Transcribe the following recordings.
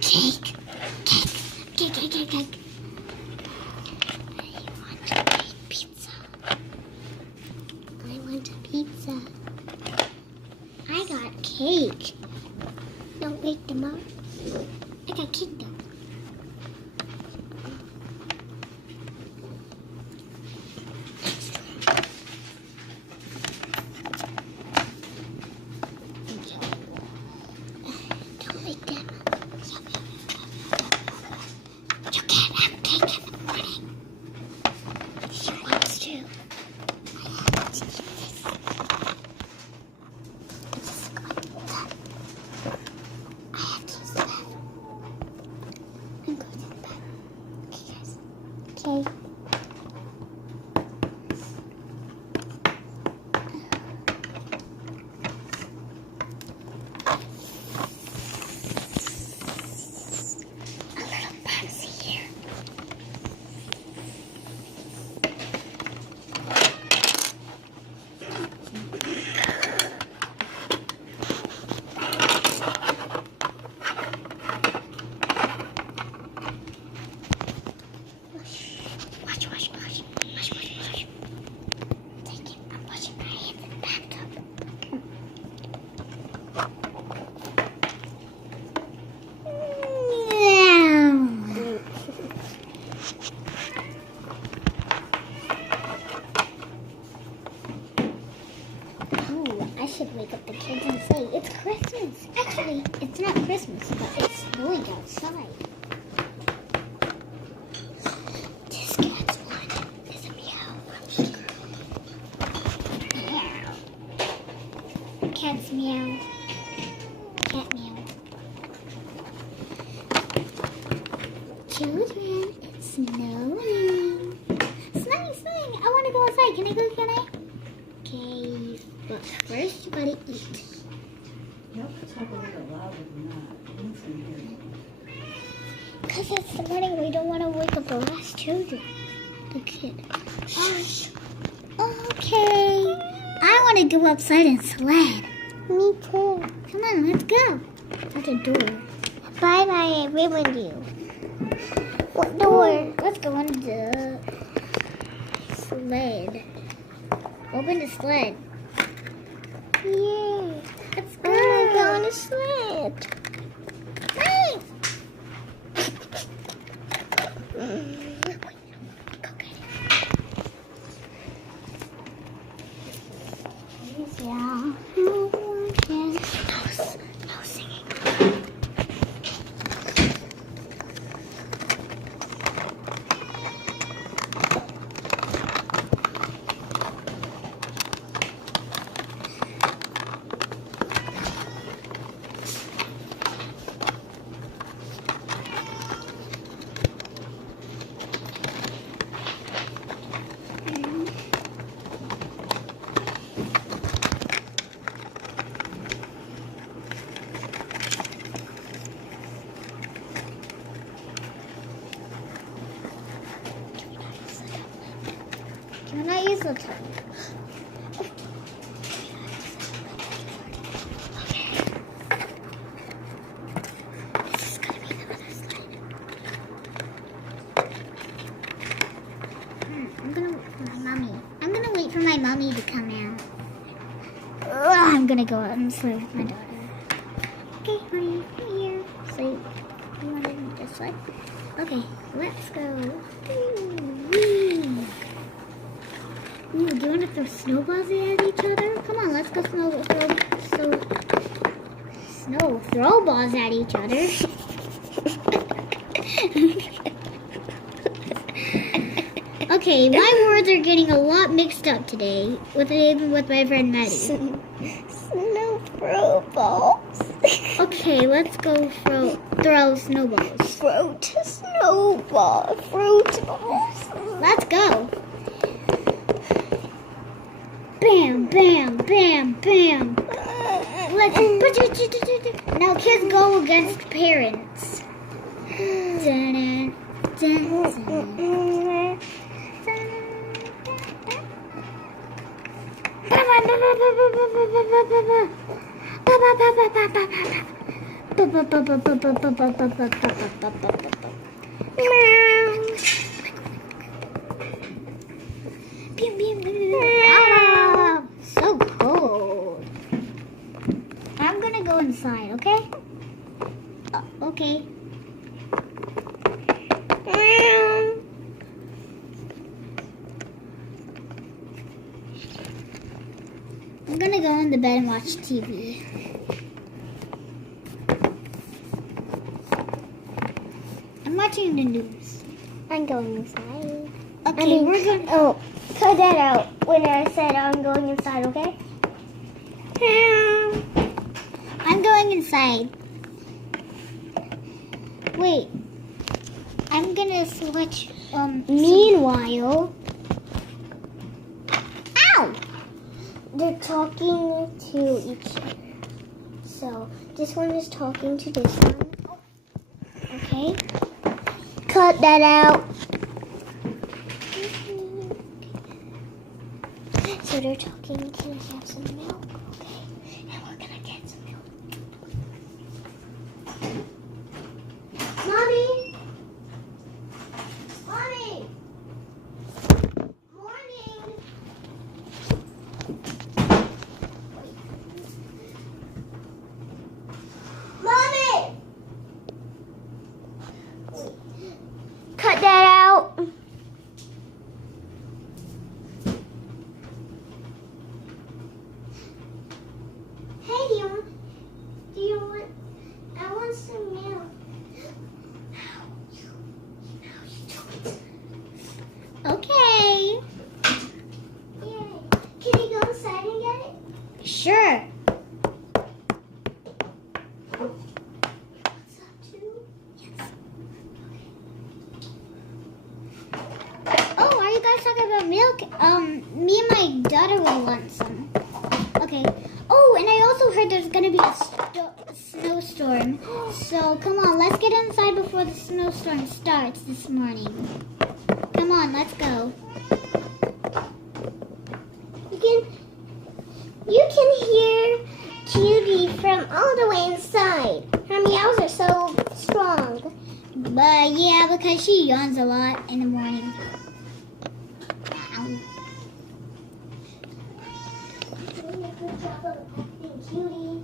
Cake. I want a pizza. I got cake. Don't wake them up. I got cake though. Don't wake them up. You can't have cake in the morning. She wants to. I have to eat this. I have to use the bathroom. I'm going to the bathroom. Okay, guys. Okay. A little bouncy here. Wash. Take it. I'm washing my hands in the bathtub. Ooh, I should wake up the kids and say it's Christmas. Actually, it's not Christmas, but it's snowing outside. This cat's one is a meow from Sugar. Meow. Cat's meow. Cat meow. Children, it's snowing. Snowing. I want to go outside. Can I? Okay, but first you gotta eat. You have to talk a little louder than that. No one's gonna hear you. Because it's the morning, we don't want to wake up the last children. The kid. Okay. I want to go outside and sled. Me too. Come on, let's go. At the door. Bye-bye, everybody. What door? Let's go on the sled. Open the sled. Yay. Let's go. I want to go on the sled. Nice. Go get it. Yeah. No singing. Can I use the top? This is gonna be the other slide. I'm gonna wait for my mommy to come out. I'm gonna go out and slide with my daughter. Okay, honey, here. So you want to do this one? Okay, let's go. Ooh, do you want to throw snowballs at each other? Come on, let's go throw balls at each other. Okay, my words are getting a lot mixed up today, even with my friend Maddie. Snowballs. Okay, let's go throw snowballs. Fruit snowball. Fruit balls. Let's go. Bam, bam, bam, bam. Now kids go against parents. Dun, dun, dun. Ah, so cold. I'm gonna go inside, okay? Okay. I'm gonna go in the bed and watch TV. I'm watching the news. I'm going inside. Okay, we're going. Oh, cut that out when I said I'm going inside, okay? I'm going inside. Wait. I'm gonna switch. Meanwhile, Ow! they're talking to each other. So this one is talking to this one. Okay. Cut that out. So they're talking, can I have some milk? Okay. And we're gonna get some milk. Mommy! Mommy! Morning! Mommy! Cut that out. Hey, do you want, I want some milk. Okay. Yay. Can you go inside and get it? Sure. What's up, too? Oh, are you guys talking about milk? Me and my daughter will want some. Okay. Oh, and I also heard there's gonna be a snowstorm. So come on, let's get inside before the snowstorm starts this morning. Come on, let's go. You can hear Cutie from all the way inside. Her meows are so strong. But yeah, because she yawns a lot in the morning. Ow. Good job of acting, Cutie.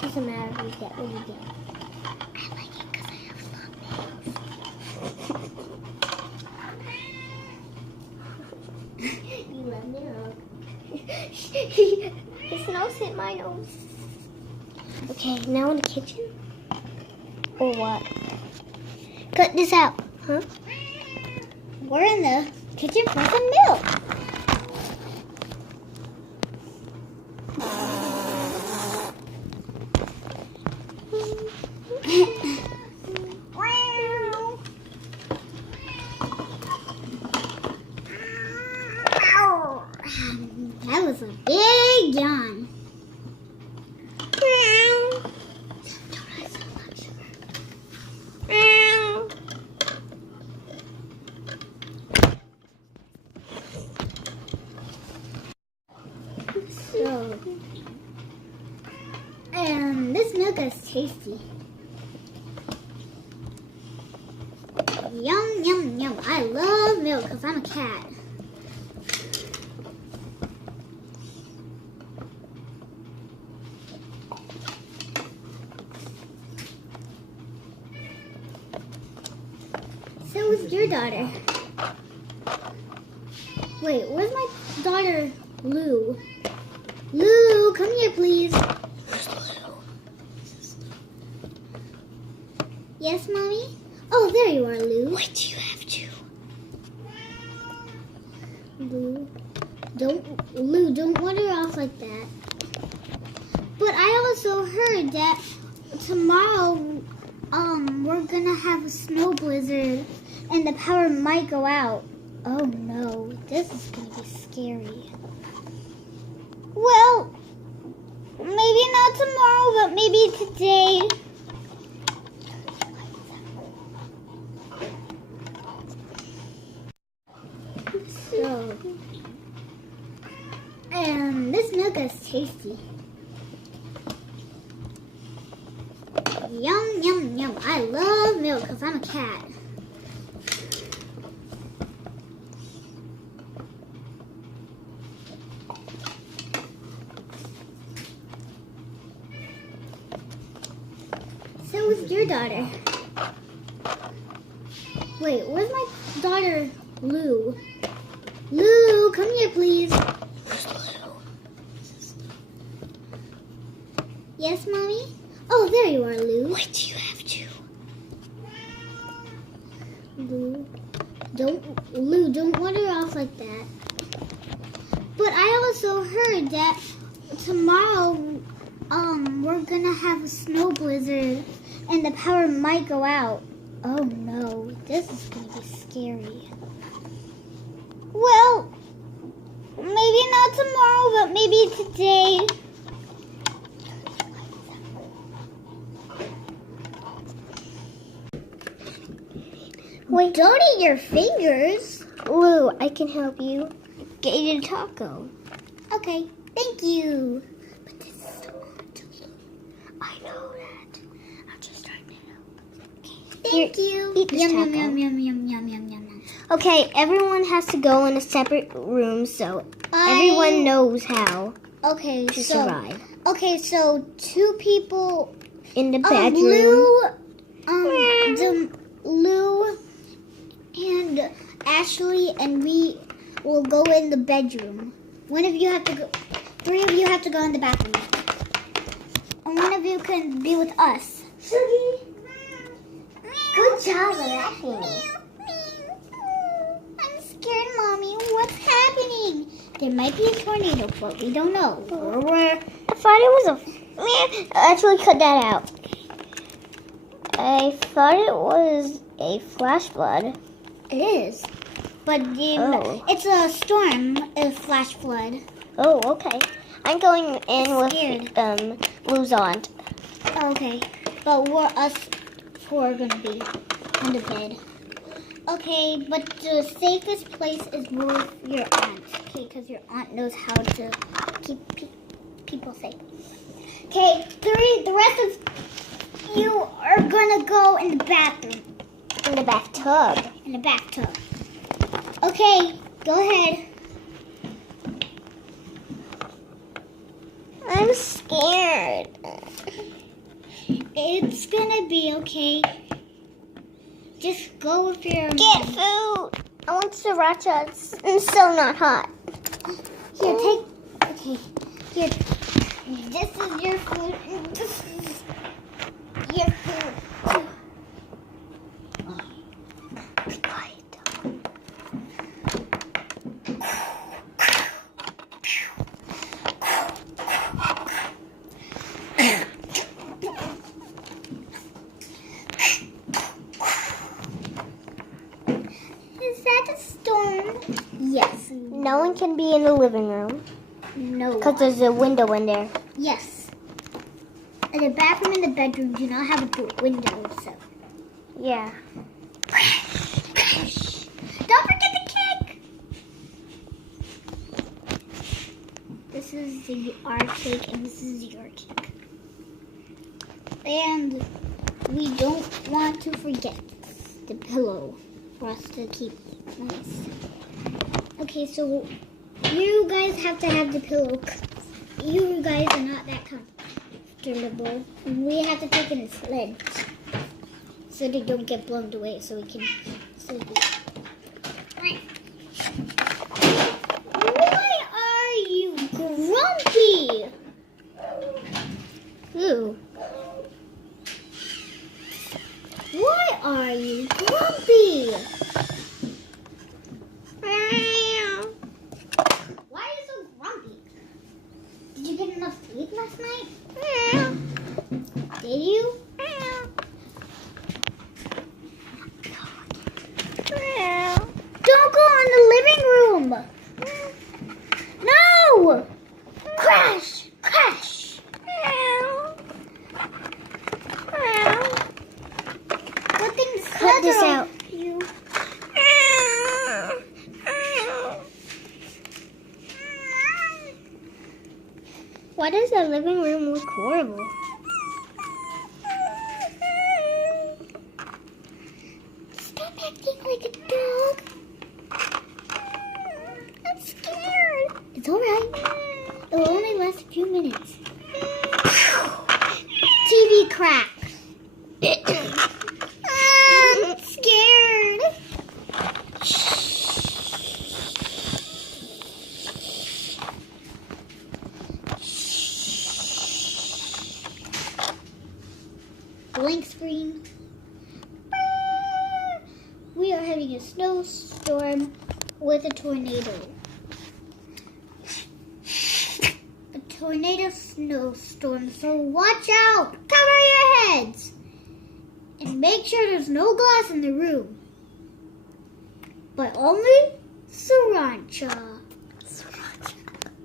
Doesn't matter who you get, what you get. I like it because I have long nails. You love milk. The snow hit my nose. Okay, now in the kitchen? Or what? Cut this out. Huh? We're in the kitchen for some milk. That was a big yawn. So, this milk is tasty. Yum, yum, yum. I love milk because I'm a cat. So is your daughter. Wait, where's my daughter, Lou? Lou, come here, please. Where's Lou? Yes, Mommy? Oh, there you are, Lou. Why do you have to? Lou, don't wander off like that. But I also heard that tomorrow, we're gonna have a snow blizzard and the power might go out. Oh no, this is gonna be scary. Well, maybe not tomorrow, but maybe today. So, this milk is tasty. Yum, yum, yum. I love milk because I'm a cat. So is your daughter. Wait, where's my daughter, Lou? Lou, come here, please. Where's Lou? Yes, Mommy? Oh, there you are, Lou. Why do you have to? Lou, don't wander off like that. But I also heard that tomorrow, we're gonna have a snow blizzard and the power might go out. Oh no, this is gonna be scary. Well, maybe not tomorrow, but maybe today. Wait, don't eat your fingers. Lou, I can help you get you a taco. Okay, thank you. But this is so hard to Lou. I know that. I'm just trying to help. Thank you. Eat this Yum, taco. yum, yum, yum, yum, yum, yum, yum. Okay, everyone has to go in a separate room so everyone knows how Okay, to so survive. okay, so two people. In the bedroom. Lou and Ashley and we will go in the bedroom. One of you have to go. 3 of you have to go in the bathroom, and one of you can be with us. Good job, laughing. I'm scared, Mommy. What's happening? There might be a tornado, but we don't know. I thought it was a... Actually, cut that out. I thought it was a flash flood. It is. But it's a storm, a flash flood. Oh, okay. I'm going in Scared. with Lou's aunt. Okay. But us 4 are going to be on the bed. Okay, but the safest place is with your aunt. Okay, because your aunt knows how to keep people safe. Okay, the rest of you are going to go in the bathroom. In the bathtub. In the bathtub. Okay, go ahead. I'm scared. It's gonna be okay. Just go with your Get food. I want sriracha. It's so not hot. Here, take. Okay. Here. This is your food. This is your food. Be quiet. Is that a storm? Yes. No one can be in the living room No. because there's a window in there. Yes. And the bathroom and the bedroom do not have a window, so. Yeah. Don't forget the cake! This is our cake and this is your cake. And we don't want to forget the pillow for us to keep nice. Okay, so you guys have to have the pillow. You guys are not that comfortable. We have to take it in sleds so they don't get blown away so we can sleep. room. No! Crash! Crash! Good thing Cut this out. You. Why does the living room look horrible? Stop acting like a dog. I'm scared. It's alright. It'll only last a few minutes. TV cracks. I'm scared. Blank screen. We are having a snowstorm with a tornado. A tornado snowstorm, so watch out! Cover your heads! And make sure there's no glass in the room. But only sriracha.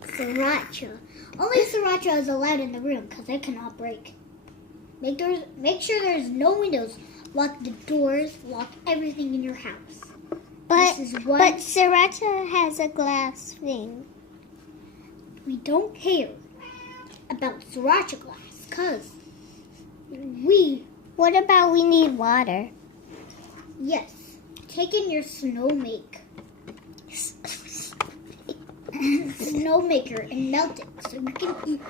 Sriracha. Only sriracha is allowed in the room because it cannot break. Make sure there's no windows. Lock the doors. Lock everything in your house. But This is one- but sriracha has a glass thing. We don't care about sriracha glass because we, What about we need water? yes, take in your snowmaker and melt it so we can eat.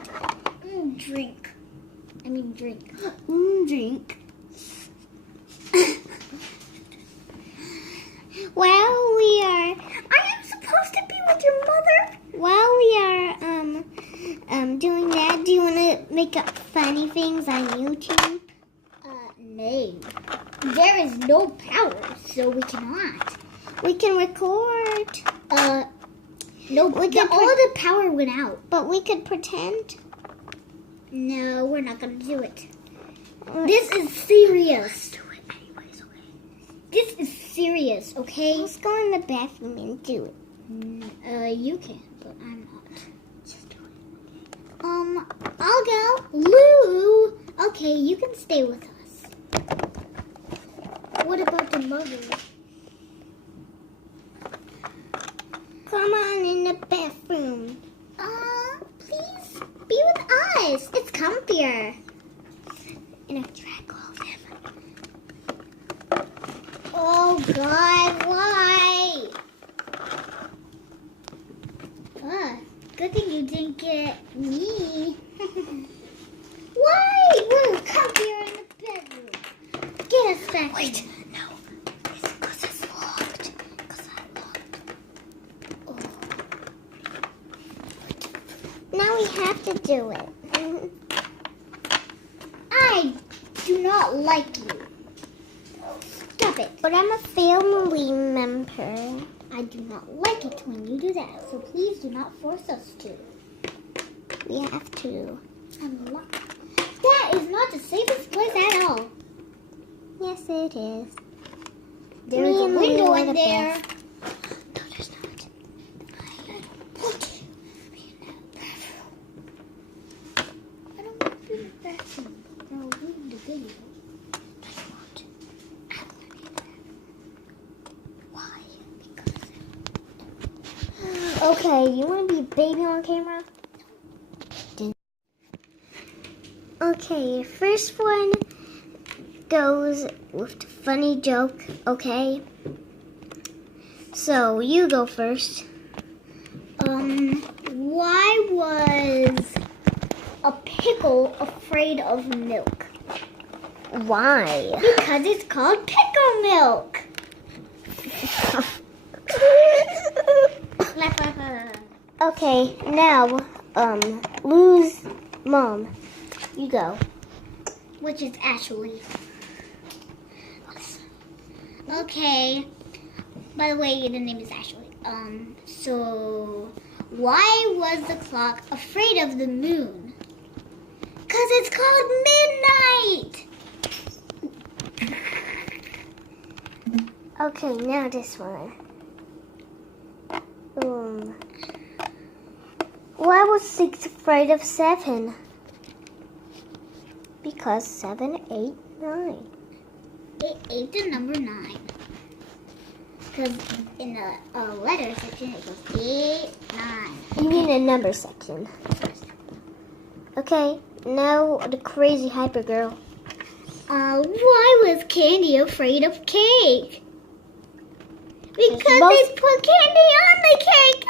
Drink. Drink. While we are I am supposed to be with your mother. doing that, do you want to make up funny things on YouTube? No. There is no power, so we cannot. We can record, No, We all can the power went out. but we could pretend. No, we're not gonna do it. This is serious. Do it anyways, okay? This is serious, okay? Let's go in the bathroom and do it. You can, but I'm not. Just do it. I'll go. Lou! Okay, you can stay with us. What about the mother? Come on in the bathroom. Please be with us. It's comfier. And I'll drag all of them. Oh, God, why? Good thing you didn't get me. Why? We're comfier in the bedroom. Get us back. Wait, no. It's because it's locked. Because I locked. Oh. Now we have to do it. I do not like you. Stop it. But I'm a family member. I do not like it when you do that, so please do not force us to. We have to. That is not the safest place at all. Yes, it is. There is a Me and window Lou in are the there. best. No, there's not. I don't want to be in the bathroom. No, we're in the video. Why? Okay, you want to be a baby on camera? Okay, first one goes with the funny joke, okay? So, you go first. Why was a pickle afraid of milk? Why? Because it's called pickle milk. Laugh, laugh, laugh. Okay, now, Lou's mom. You go. Which is Ashley. Okay. By the way, the name is Ashley. So why was the clock afraid of the moon? 'Cause it's called midnight. Okay, now this one. was 6 afraid of 7? Because 7, 8, 9. It ate the number 9. Because in the letter section it goes 8, 9. You mean a number section. Okay, now the crazy hyper girl. Why was Candy afraid of cake? Because Most- they put candy on the cake.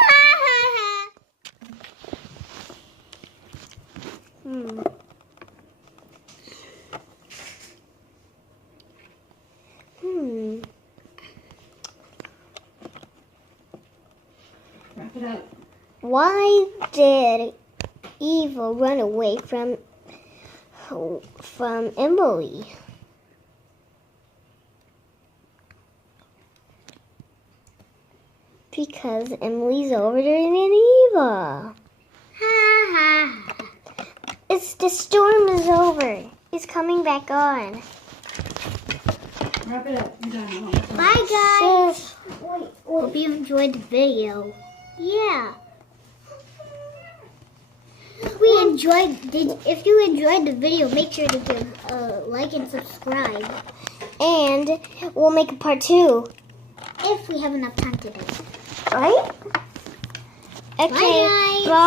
Wrap it up. Why did Eva run away from Emily? Because Emily's older than Eva. It's the storm is over. It's coming back on. Wrap it up. You're done. Bye guys. Sis, Hope you enjoyed the video. Yeah. If you enjoyed the video, make sure to give a like and subscribe. and we'll make a part 2. If we have enough time to do it. Right? Okay. Bye, guys. Bye.